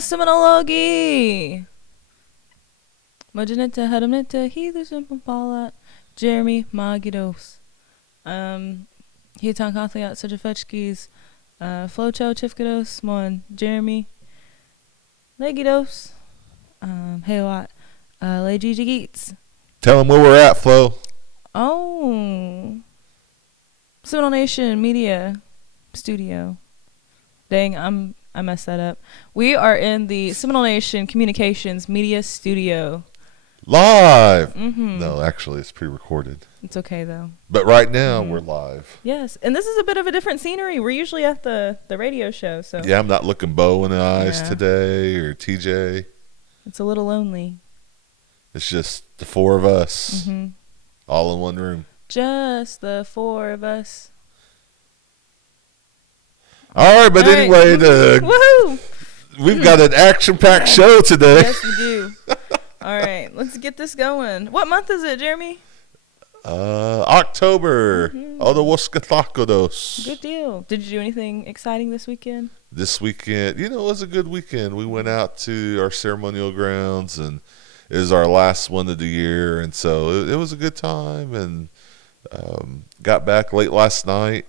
Seminole. Majaneta Hadamneta Heather Paula Jeremy Magidos. Hitan Kathliat Sajafetchkis Flocho Chifkados Mon Jeremy Legidos Heywat Legi Geets. Tell them where we're at, Flo. Oh, Seminole Nation Media Studio. Dang, I messed that up. We are in the Seminole Nation Communications Media Studio. Live. Mm-hmm. No, actually, it's pre-recorded. It's okay, though. But right now, we're live. Yes, and this is a bit of a different scenery. We're usually at the radio show. So yeah, I'm not looking Bo in the eyes today or TJ. It's a little lonely. It's just the four of us, all in one room. Just the four of us. All right, but anyway, we've got an action-packed show today. Yes, we do. All right, let's get this going. What month is it, Jeremy? October. Odawaskathakodos. Good deal. Did you do anything exciting this weekend? This weekend, it was a good weekend. We went out to our ceremonial grounds, and it was our last one of the year, and so it was a good time. And got back late last night.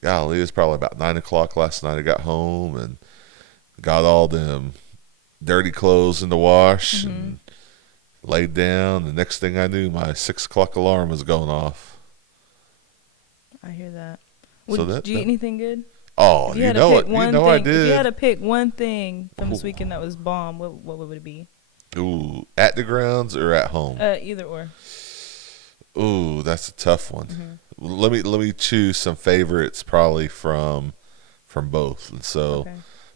Golly, it was probably about 9 o'clock last night. I got home and got all them dirty clothes in the wash and laid down. The next thing I knew, my 6 o'clock alarm was going off. I hear that. Did you eat anything good? Oh, I did. If you had to pick one thing from this weekend that was bomb, what would it be? Ooh, at the grounds or at home? Either or. Ooh, that's a tough one. Let me choose some favorites probably from both. And so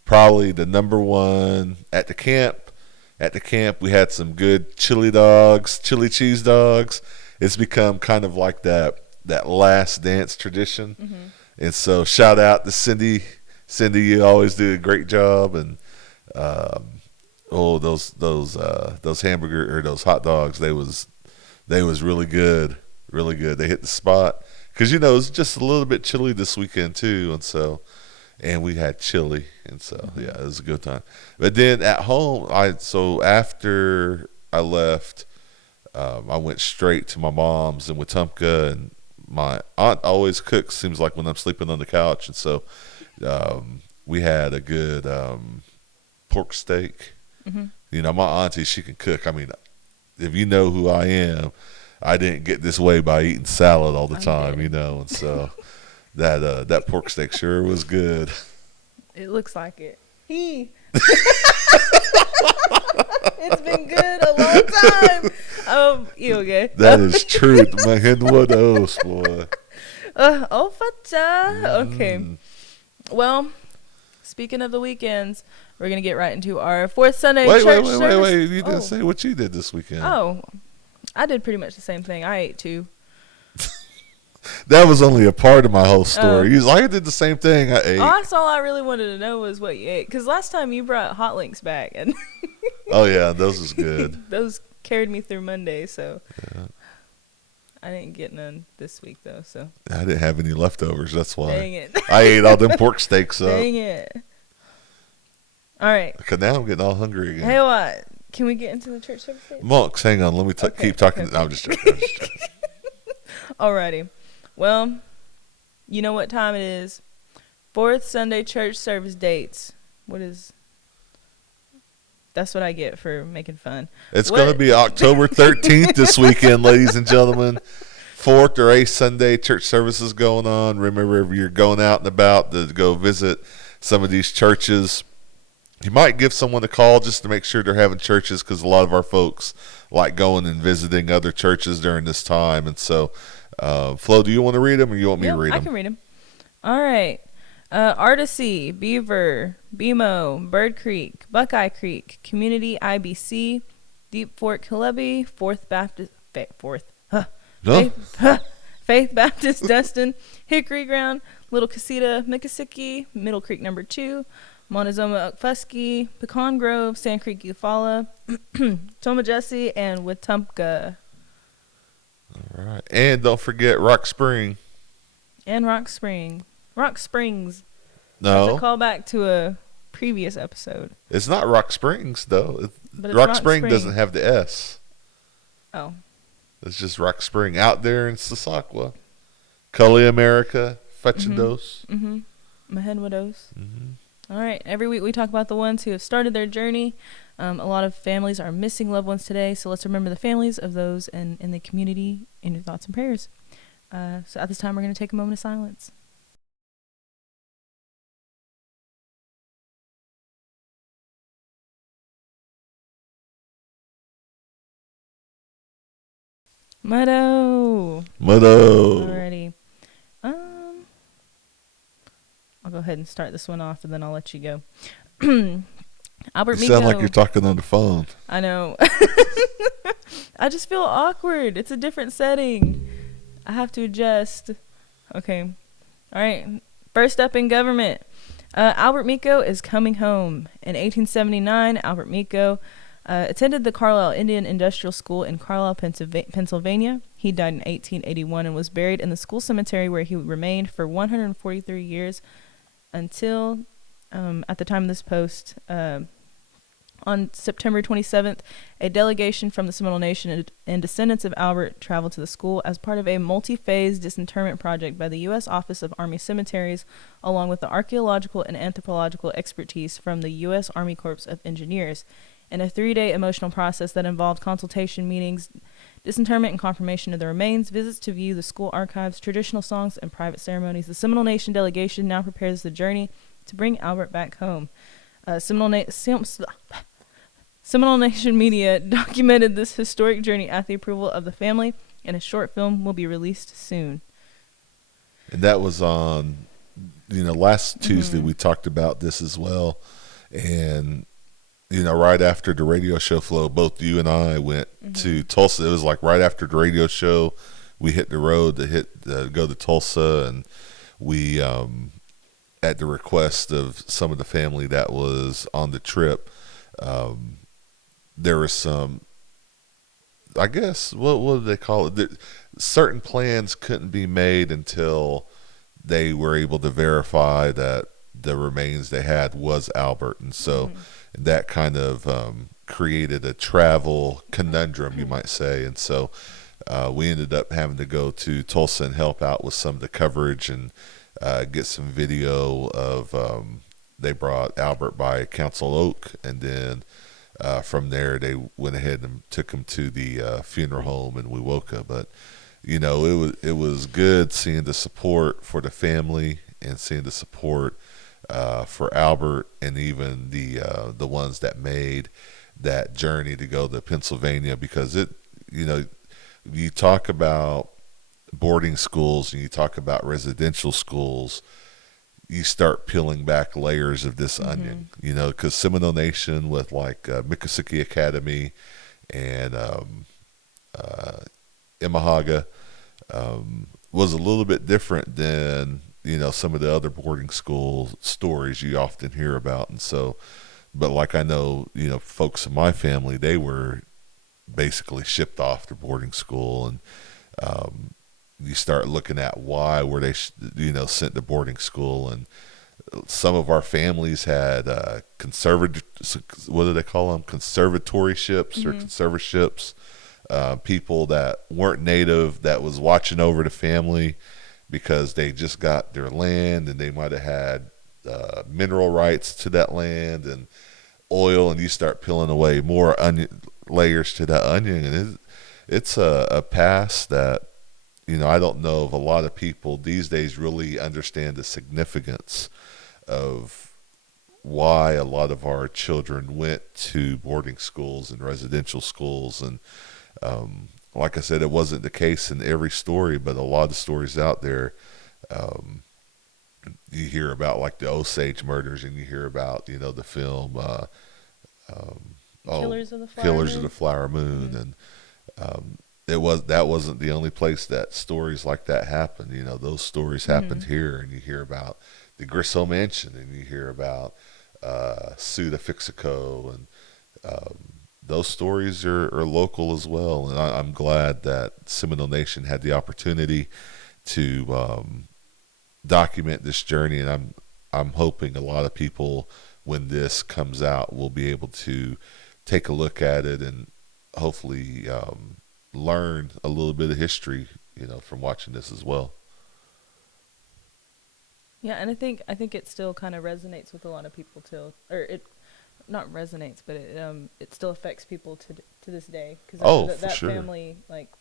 probably the number one at the camp. At the camp we had some good chili cheese dogs. It's become kind of like that last dance tradition. And so shout out to Cindy. Cindy, you always do a great job. And those hamburger or those hot dogs, they was really good. Really good. They hit the spot. Because, it's just a little bit chilly this weekend, too. And we had chili. And so, yeah, it was a good time. But then at home, after I left, I went straight to my mom's in Wetumpka. And my aunt always cooks, seems like, when I'm sleeping on the couch. And so we had a good pork steak. My auntie, she can cook. I mean, if you know who I am, I didn't get this way by eating salad all the time, and so that pork steak sure was good. It looks like it. It's been good a long time. You okay? That is truth. My head what else, boy. Okay. Well, speaking of the weekends, we're gonna get right into our fourth Sunday church service. Wait! You didn't say what you did this weekend. Oh, I did pretty much the same thing. I ate too. That was only a part of my whole story. I did the same thing. I ate. That's all I really wanted to know was what you ate. Because last time you brought hot links back, and oh yeah, those was good. Those carried me through Monday, so I didn't get none this week though. So I didn't have any leftovers. That's why. Dang it! I ate all them pork steaks up. Dang it! All right. Because now I'm getting all hungry again. Hey, what? Can we get into the church service? Monks, hang on. Let me keep talking. Okay. No, I'm just joking. Alrighty. Well, you know what time it is. Fourth Sunday church service dates. That's what I get for making fun. It's going to be October 13th this weekend, ladies and gentlemen. Fourth or eighth Sunday church services going on. Remember, if you're going out and about to go visit some of these churches, you might give someone a call just to make sure they're having churches, because a lot of our folks like going and visiting other churches during this time. And so, Flo, do you want to read them or you want me to read them? I can read them. All right. Artisy, Beaver, BMO, Bird Creek, Buckeye Creek, Community IBC, Deep Fork Hillebby, Fourth Baptist, No? Faith Baptist Destin, Hickory Ground, Little Casita, Miccosukee, Middle Creek Number 2, Montezuma Okfuskee, Pecan Grove, Sand Creek Eufaula, Tomajesse, and Wetumpka. All right. And don't forget Rock Spring. And Rock Springs. That's a No, callback to a previous episode. it's not Rock Springs, though. But it's Rock Rock Spring Spring. doesn't have the S. Oh. It's just Rock Spring out there in Sasakwa. Cully America, Fetchendos. Mm-hmm. Mahen Widows. All right. Every week we talk about the ones who have started their journey. A lot of families are missing loved ones today, so let's remember the families of those in the community in your thoughts and prayers. So at this time, we're going to take a moment of silence. Muddo. Alrighty. I'll go ahead and start this one off, and then I'll let you go. Albert You Miko. sound like you're talking on the phone. I know. I just feel awkward. It's a different setting. I have to adjust. Okay. All right. First up in government. Albert Miko is coming home. In 1879, Albert Miko attended the Carlisle Indian Industrial School in Carlisle, Pennsylvania. He died in 1881 and was buried in the school cemetery where he remained for 143 years until, at the time of this post, on September 27th, a delegation from the Seminole Nation and descendants of Albert traveled to the school as part of a multi-phase disinterment project by the U.S. Office of Army Cemeteries, along with the archaeological and anthropological expertise from the U.S. Army Corps of Engineers. In a 3-day emotional process that involved consultation meetings, disinterment and confirmation of the remains, visits to view the school archives, traditional songs, and private ceremonies, the Seminole Nation delegation now prepares the journey to bring Albert back home. Seminole Nation Media documented this historic journey at the approval of the family, and a short film will be released soon. And that was on, last Tuesday we talked about this as well. And, right after the radio show flow, both you and I went to Tulsa. It was like right after the radio show, we hit the road to go to Tulsa. And we, at the request of some of the family that was on the trip, there was some, I guess, what do they call it? Certain plans couldn't be made until they were able to verify that the remains they had was Albert. And so that kind of created a travel conundrum, you might say. And so we ended up having to go to Tulsa and help out with some of the coverage and get some video of, they brought Albert by Council Oak, and then from there they went ahead and took him to the funeral home in Wewoka. But it was good seeing the support for the family and seeing the support for Albert, and even the ones that made that journey to go to Pennsylvania, because you talk about boarding schools and you talk about residential schools, you start peeling back layers of this onion, because Seminole Nation with like Miccosukee Academy and Imahaga was a little bit different than some of the other boarding school stories you often hear about. And so, but like I know, folks in my family, they were basically shipped off to boarding school, and you start looking at why were they sent to boarding school. And some of our families had what do they call them, conservatorships or conservatorships, people that weren't native that was watching over the family because they just got their land and they might have had mineral rights to that land and oil, and you start peeling away more layers to that onion, and it's a past that I don't know if a lot of people these days really understand the significance of why a lot of our children went to boarding schools and residential schools. And like I said, it wasn't the case in every story, but a lot of stories out there, you hear about like the Osage murders, and you hear about the film Killers of the Flower Killers of Moon. the Flower Moon, and that wasn't the only place that stories like that happened. Those stories happened here, and you hear about the Grissom Mansion, and you hear about Sue to Fixico, and those stories are local as well. And I'm glad that Seminole Nation had the opportunity to document this journey, and I'm hoping a lot of people, when this comes out, will be able to take a look at it and hopefully learn a little bit of history, from watching this as well. Yeah, and I think it still kind of resonates with a lot of people too, or it not resonates, but it still affects people to this day, because that sure. family like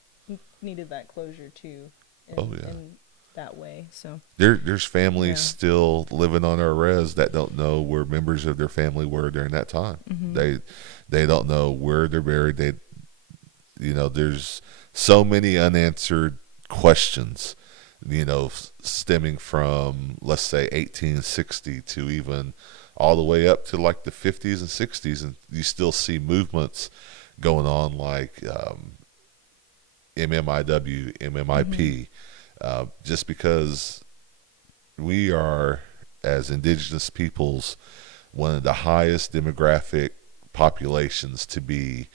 needed that closure too. In that way, so there's families still living on our res that don't know where members of their family were during that time. They don't know where they're buried. There's so many unanswered questions, stemming from, let's say, 1860 to even all the way up to like the 50s and 60s, and you still see movements going on like MMIW, MMIP. Just because we are, as indigenous peoples, one of the highest demographic populations to be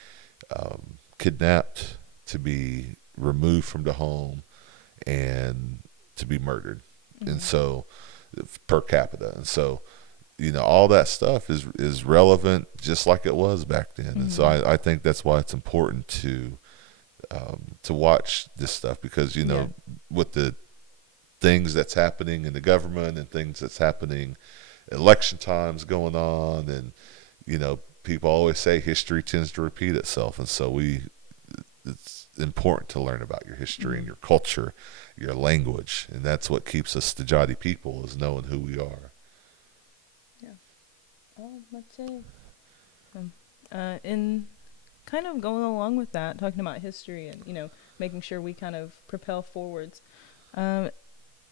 kidnapped, to be removed from the home, and to be murdered. And so, per capita. And so, all that stuff is relevant just like it was back then. And so I think that's why it's important to watch this stuff, because with the things that's happening in the government and things that's happening, election times going on, and people always say history tends to repeat itself, and so it's important to learn about your history and your culture, your language, and that's what keeps us the Jati people, is knowing who we are. In kind of going along with that, talking about history and making sure we kind of propel forwards.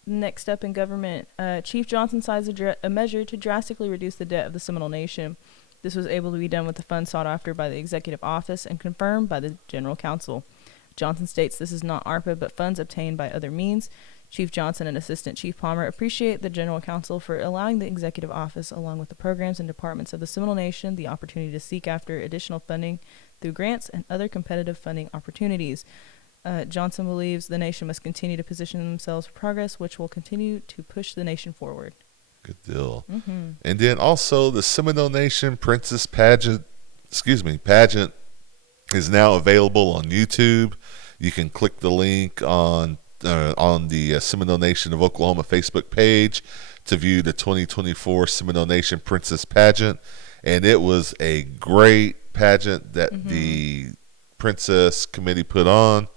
Next up in government, Chief Johnson signs a measure to drastically reduce the debt of the Seminole Nation. This was able to be done with the funds sought after by the Executive Office and confirmed by the General Counsel. Johnson states this is not ARPA, but funds obtained by other means. Chief Johnson and Assistant Chief Palmer appreciate the General Counsel for allowing the Executive Office, along with the programs and departments of the Seminole Nation, the opportunity to seek after additional funding through grants and other competitive funding opportunities. Johnson believes the nation must continue to position themselves for progress, which will continue to push the nation forward. Good deal. And then also the Seminole Nation Princess pageant is now available on YouTube. You can click the link on the Seminole Nation of Oklahoma Facebook page to view the 2024 Seminole Nation Princess pageant, and it was a great pageant that the Princess Committee put on.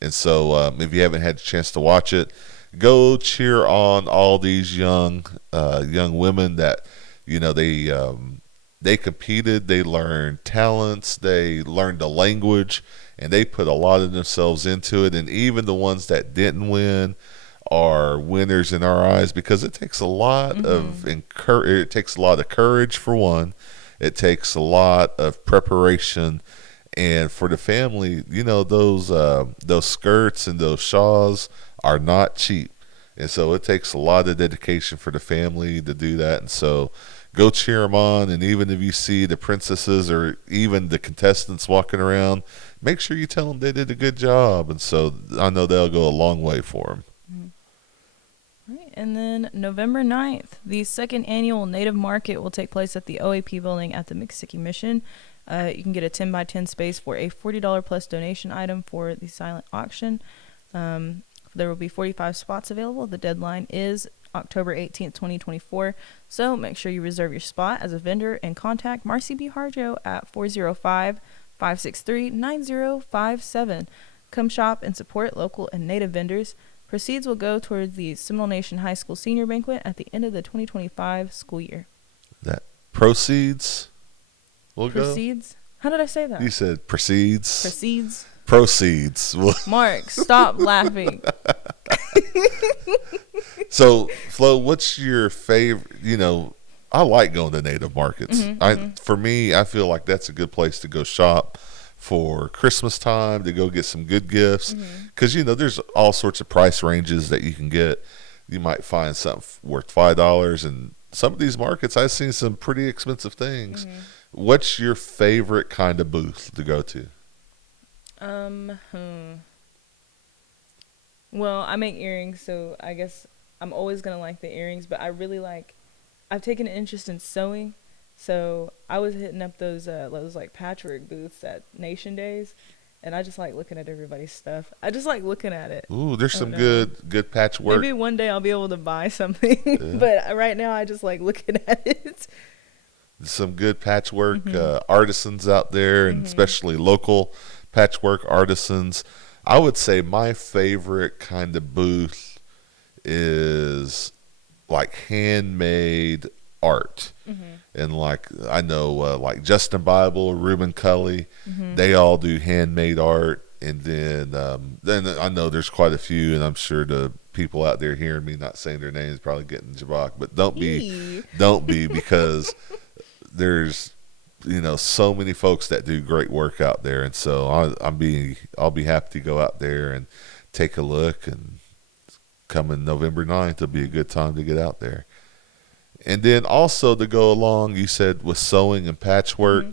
And so if you haven't had a chance to watch it, go cheer on all these young women that they competed, they learned talents, they learned the language, and they put a lot of themselves into it. And even the ones that didn't win are winners in our eyes, because it takes a lot of it takes a lot of courage, for one. It takes a lot of preparation. And for the family, those skirts and those shawls are not cheap. And so it takes a lot of dedication for the family to do that. And so go cheer them on. And even if you see the princesses or even the contestants walking around, make sure you tell them they did a good job. And so I know they'll go a long way for them. Right. And then November 9th, the second annual Native Market will take place at the OAP building at the Miccosukee Mission. You can get a 10 by 10 space for a $40 plus donation item for the silent auction. There will be 45 spots available. The deadline is October 18th, 2024. So make sure you reserve your spot as a vendor and contact Marcy B. Harjo at 405-563-9057. Come shop and support local and Native vendors. Proceeds will go toward the Seminole Nation High School Senior Banquet at the end of the 2025 school year. That proceeds will Proceeds? How did I say that? You said proceeds. Proceeds. Proceeds. Mark, stop laughing. So, Flo, what's your favorite? I like going to native markets. For me, I feel like that's a good place to go shop for Christmas time, to go get some good gifts, because there's all sorts of price ranges that you can get. You might find something worth $5, and some of these markets I've seen some pretty expensive things. What's your favorite kind of booth to go to? Well, I make earrings, so I guess I'm always gonna like the earrings. But I really like. I've taken an interest in sewing, so I was hitting up those like patchwork booths at Nation Days, and I just like looking at everybody's stuff. I just like looking at it. Ooh, there's some No. good patchwork. Maybe one day I'll be able to buy something, Yeah. but right now I just like looking at it. Some good patchwork artisans out there, and especially local patchwork artisans. I would say my favorite kind of booth is like handmade art. And like I know like Justin Bible, Reuben Cully, they all do handmade art. And then I know there's quite a few, and I'm sure the people out there hearing me not saying their names probably getting jabak, but don't be because there's so many folks that do great work out there, and so I'll be happy to go out there and take a look. And coming November 9th, it'll be a good time to get out there. And then also to go along, you said with sewing and patchwork,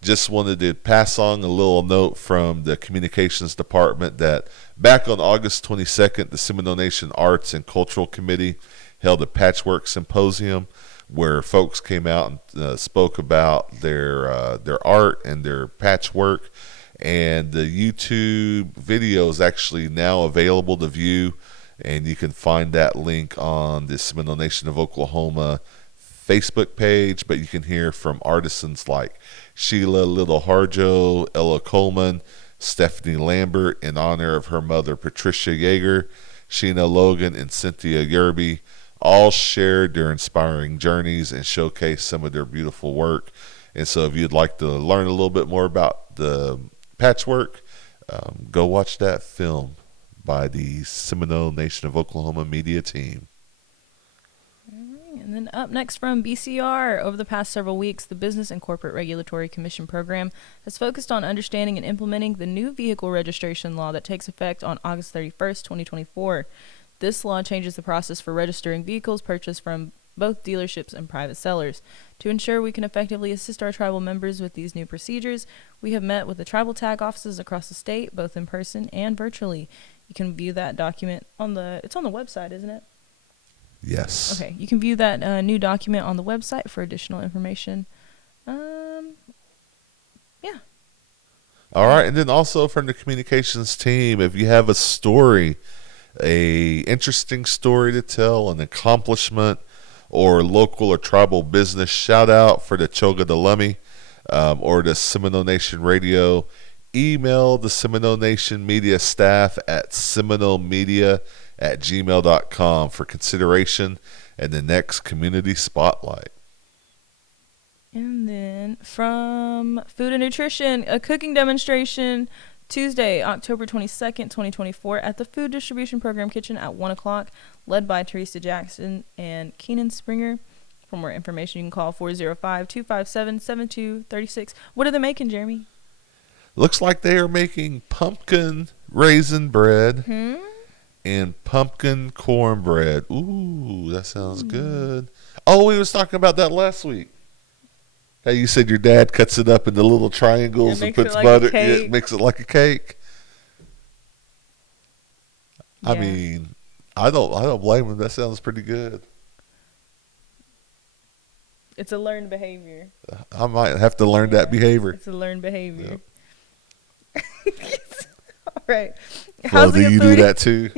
just wanted to pass on a little note from the communications department that back on August 22nd, the Seminole Nation Arts and Cultural Committee held a patchwork symposium where folks came out and spoke about their art and their patchwork. And the YouTube video is actually now available to view, and you can find that link on the Seminole Nation of Oklahoma Facebook page. But you can hear from artisans like Sheila Little Harjo, Ella Coleman, Stephanie Lambert in honor of her mother Patricia Yeager, Sheena Logan, and Cynthia Yerby. All shared their inspiring journeys and showcase some of their beautiful work. And so if you'd like to learn a little bit more about the patchwork, go watch that film by the Seminole Nation of Oklahoma media team. And then up next from BCR, over the past several weeks, the Business and Corporate Regulatory Commission program has focused on understanding and implementing the new vehicle registration law that takes effect on August 31st, 2024. This law changes the process for registering vehicles purchased from both dealerships and private sellers. To ensure we can effectively assist our tribal members with these new procedures, we have met with the tribal tag offices across the state, both in person and virtually. You can view that document it's on the website, isn't it? Yes. Okay, you can view that new document on the website for additional information. Yeah. All right, and then also from the communications team, if you have a story, a interesting story to tell, an accomplishment, or local or tribal business shout out for the Choga de Lummi or the Seminole Nation Radio, email the Seminole Nation media staff at seminolemedia@gmail.com for consideration and the next community spotlight. And then from Food and Nutrition, a cooking demonstration Tuesday, October 22nd, 2024 at the Food Distribution Program Kitchen at 1 o'clock, led by Teresa Jackson and Keenan Springer. For more information, you can call 405-257-7236. What are they making, Jeremy? Looks like they are making pumpkin raisin bread and pumpkin cornbread. Ooh, that sounds good. Oh, we was talking about that last week. How you said your dad cuts it up into little triangles and puts butter. Yeah, makes it like a cake. Yeah. I mean, I don't blame him. That sounds pretty good. It's a learned behavior. I might have to learn that behavior. It's a learned behavior. Yep. All right. Well, do you do that too?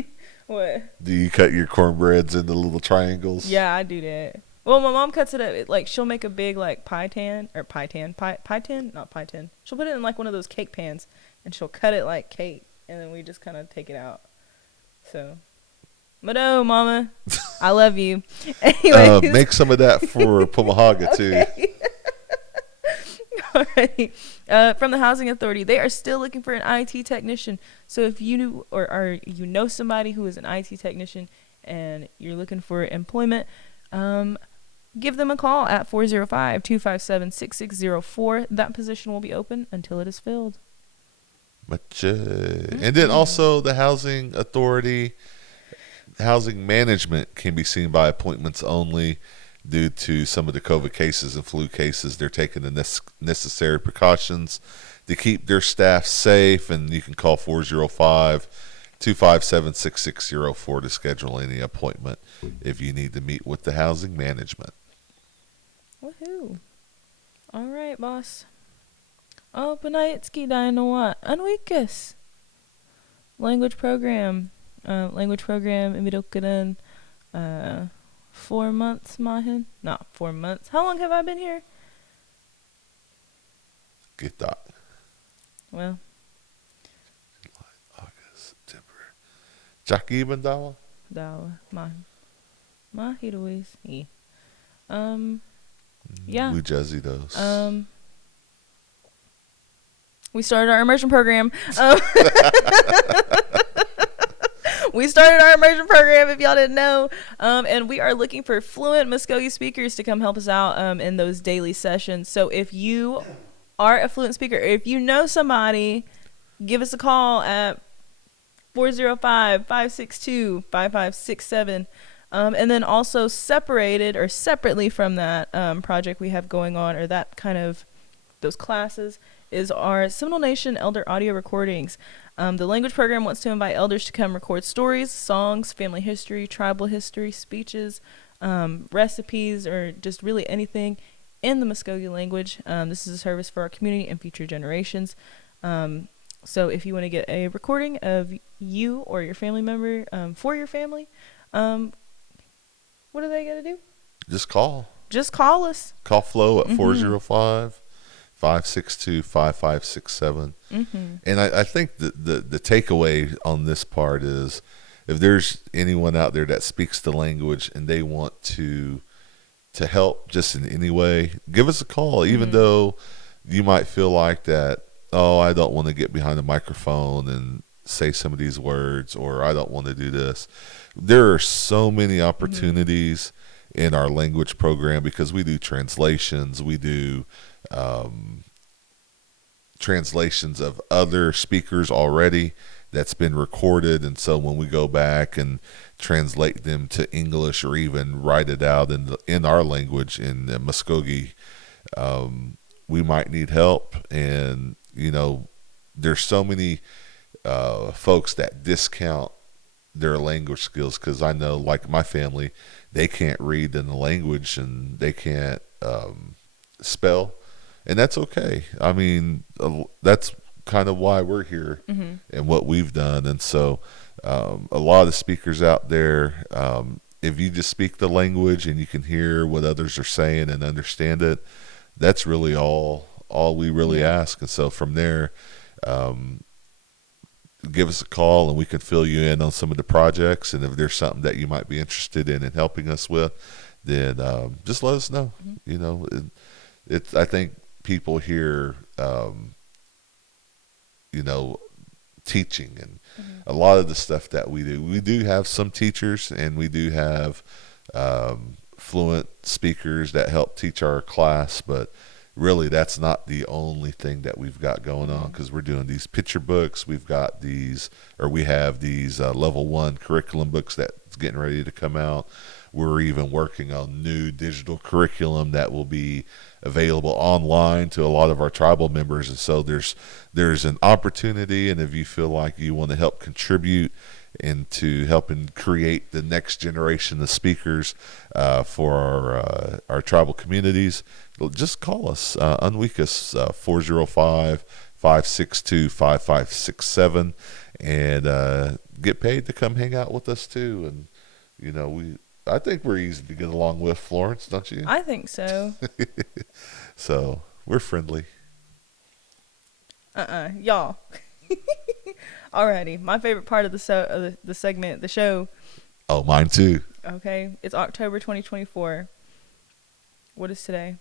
What? Do you cut your cornbreads into little triangles? Yeah, I do that. Well, my mom cuts it up. Like, she'll make a big, like, pie tin. Not pie tin. She'll put it in, like, one of those cake pans, and she'll cut it like cake, and then we just kind of take it out. So, Mado, Mama, I love you. Anyways. Make some of that for Pumahaga, too. All right. From the Housing Authority, they are still looking for an IT technician. So if you know somebody who is an IT technician and you're looking for employment, give them a call at 405-257-6604. That position will be open until it is filled. And then also the housing authority, housing management can be seen by appointments only due to some of the COVID cases and flu cases. They're taking the necessary precautions to keep their staff safe, and you can call 405-257-6604 to schedule any appointment if you need to meet with the housing management. Woohoo. All right, boss. Panaitski Dainoa Anwikas. Language program. Imidokadan 4 months, Mahin. Not 4 months. How long have I been here? Get that. Well, July, August, September. Jackie Bandawa? Dawa. Mahiruis. Yeah. We jazzy those. We started our immersion program. We started our immersion program, if y'all didn't know. And we are looking for fluent Muskogee speakers to come help us out in those daily sessions. So if you are a fluent speaker, or if you know somebody, give us a call at 405-562-5567. And then also separately from that project we have going on, or that kind of those classes, is our Seminole Nation Elder Audio Recordings. The language program wants to invite elders to come record stories, songs, family history, tribal history, speeches, recipes, or just really anything in the Muskogee language. This is a service for our community and future generations. So if you want to get a recording of you or your family member for your family, what are they going to do? Just call. Just call us. Call Flo at 405-562-5567. And I think the takeaway on this part is, if there's anyone out there that speaks the language and they want to help just in any way, give us a call. Even though you might feel like that, oh, I don't want to get behind a microphone and say some of these words, or I don't want to do this. There are so many opportunities in our language program, because we do translations, we do translations of other speakers already that's been recorded, and so when we go back and translate them to English, or even write it out in our language in Muskogee, we might need help. And there's so many folks that discount their language skills, because I know, like my family, they can't read in the language and they can't spell, and that's okay. I mean, that's kind of why we're here and what we've done. And so a lot of the speakers out there, if you just speak the language and you can hear what others are saying and understand it, that's really all we really ask. And so from there, give us a call and we can fill you in on some of the projects. And if there's something that you might be interested in helping us with, then just let us know. I think people hear, teaching and a lot of the stuff that we do. We do have some teachers, and we do have fluent speakers that help teach our class, but really that's not the only thing that we've got going on, because we're doing these picture books. We have these level 1 curriculum books that's getting ready to come out. We're even working on new digital curriculum that will be available online to a lot of our tribal members. And so there's an opportunity, and if you feel like you want to help contribute into helping create the next generation of speakers for our tribal communities, just call us, unweek us, 405-562-5567, and get paid to come hang out with us too. And I think we're easy to get along with, Florence, don't you? I think so. So we're friendly. Y'all. Alrighty, my favorite part of the segment, the show. Oh, mine too. Okay, it's October 2024. What is today?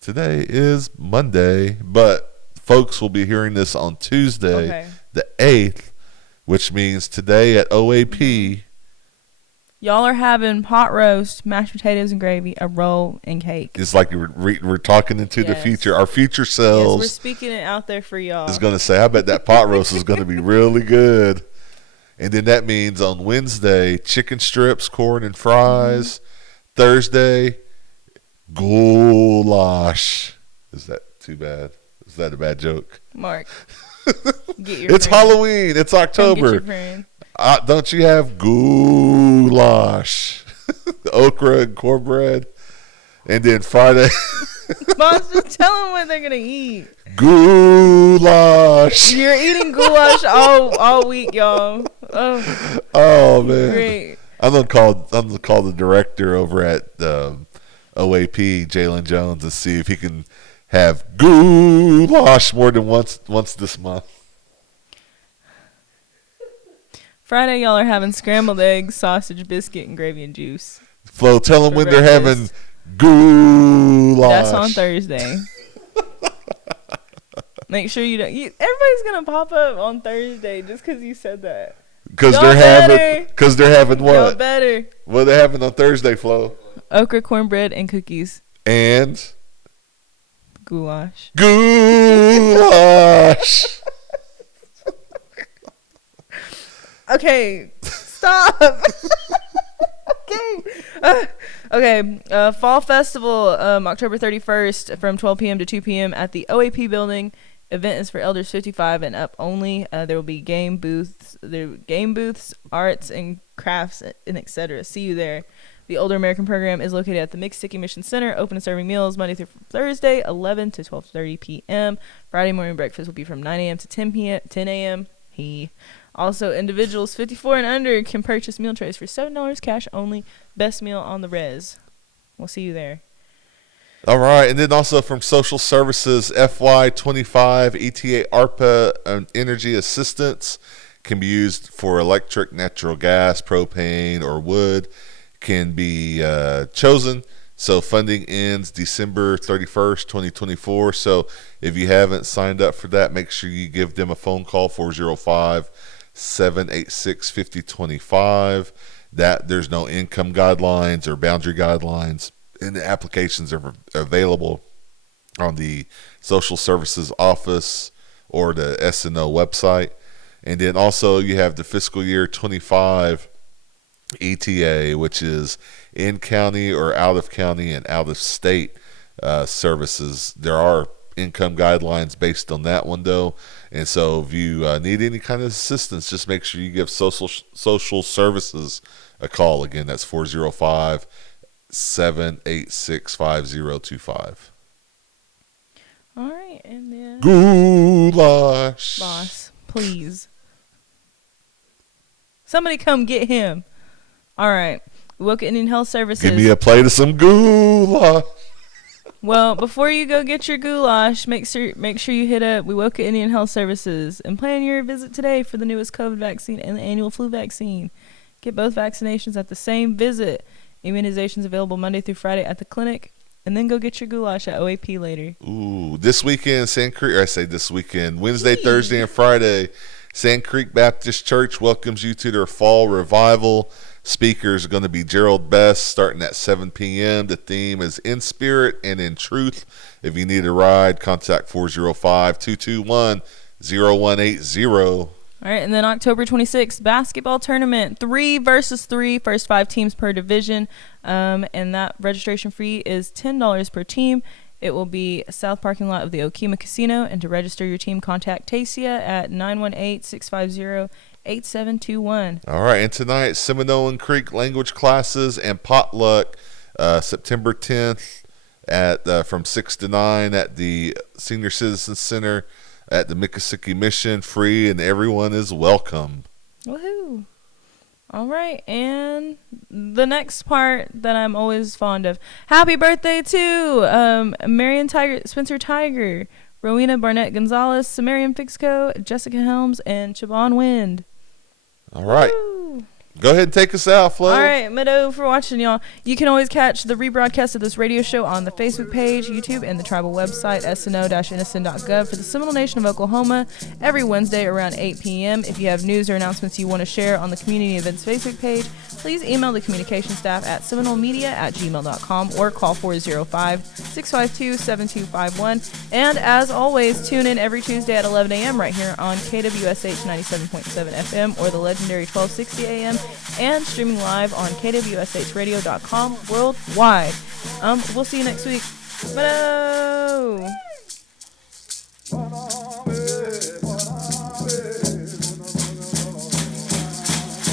Today is Monday, but folks will be hearing this on Tuesday, the 8th, which means today at OAP Y'all are having pot roast, mashed potatoes and gravy, a roll, and cake. It's like we're talking into the future. Our future Yes, selves we're speaking it out there for y'all. is going to say, I bet that pot roast is going to be really good. And then that means on Wednesday, chicken strips, corn, and fries. Mm-hmm. Thursday, goulash. Is that too bad? Is that a bad joke? Mark, get your It's friend. Halloween. It's October. Come get your friend. Don't you have goulash? Okra and cornbread. And then Friday. Mom's just tell them what they're going to eat. Goulash. You're eating goulash all week, y'all. Oh man. Great. I'm gonna call the director over at OAP, Jalen Jones, and see if he can have goulash more than once this month. Friday, y'all are having scrambled eggs, sausage, biscuit, and gravy and juice. Flo, tell them when breakfast. They're having goulash. That's on Thursday. Make sure you don't. Everybody's gonna pop up on Thursday just because you said that. Because they're having what? Y'all better. What are they having on Thursday, Flo? Okra, cornbread, and cookies. And goulash. Goulash. Okay, stop. Okay. Fall Festival, October 31st from 12 p.m. to 2 p.m. at the OAP building. Event is for elders 55 and up only. There will be game booths, arts and crafts, and etc. See you there. The Older American program is located at the Mixed-Sticky Mission Center, open and serving meals Monday through Thursday, 11 to 12:30 p.m. Friday morning breakfast will be from 9 a.m. to 10 a.m. Also, individuals 54 and under can purchase meal trays for $7 cash only. Best meal on the res. We'll see you there. All right, and then also from Social Services, FY25 ETA ARPA energy assistance can be used for electric, natural gas, propane, or wood. Can be chosen. So funding ends December 31st, 2024. So if you haven't signed up for that, make sure you give them a phone call, 405-786-5025. That there's no income guidelines or boundary guidelines, and the applications are available on the Social Services Office or the TSNO website. And then also you have the fiscal year 25 ETA, which is in county or out of county and out of state services. There are income guidelines based on that one though, and so if you need any kind of assistance, just make sure you give social services a call. Again, that's 405-786-5025. All right, and then goulash, boss, please, somebody come get him. All right. Woke Indian Health Services. Give me a plate of some goulash. Well, before you go get your goulash, make sure you hit up Wewoka Indian Health Services and plan your visit today for the newest COVID vaccine and the annual flu vaccine. Get both vaccinations at the same visit. Immunizations available Monday through Friday at the clinic, and then go get your goulash at OAP later. Ooh, this weekend, Wednesday, Thursday, and Friday, Sand Creek Baptist Church welcomes you to their fall revival. Speakers are going to be Gerald Best starting at 7 p.m. The theme is In Spirit and in Truth. If you need a ride, contact 405-221-0180. All right, and then October 26th, basketball tournament, 3 versus 3, first 5 teams per division, and that registration fee is $10 per team. It will be South Parking Lot of the Okima Casino, and to register your team, contact Tasia at 918-650-8721. All right, and tonight, Seminole and Creek language classes and potluck, September 10th from 6 to 9 at the Senior Citizen Center at the Miccosukee Mission, free, and everyone is welcome. Woohoo! All right, and the next part that I'm always fond of. Happy birthday to Marion Spencer Tiger, Rowena Barnett Gonzalez, Samarian Fixco, Jessica Helms, and Chabon Wind. All right. Woo! Go ahead and take us out, Flo. All right, Meadow for watching, y'all. You can always catch the rebroadcast of this radio show on the Facebook page, YouTube, and the tribal website, sno-nsn.gov for the Seminole Nation of Oklahoma every Wednesday around 8 p.m. If you have news or announcements you want to share on the Community Events Facebook page, please email the communication staff at seminolemedia@gmail.com or call 405-652-7251. And as always, tune in every Tuesday at 11 a.m. right here on KWSH 97.7 FM or the legendary 1260 a.m. and streaming live on kwshradio.com worldwide. We'll see you next week. Bye.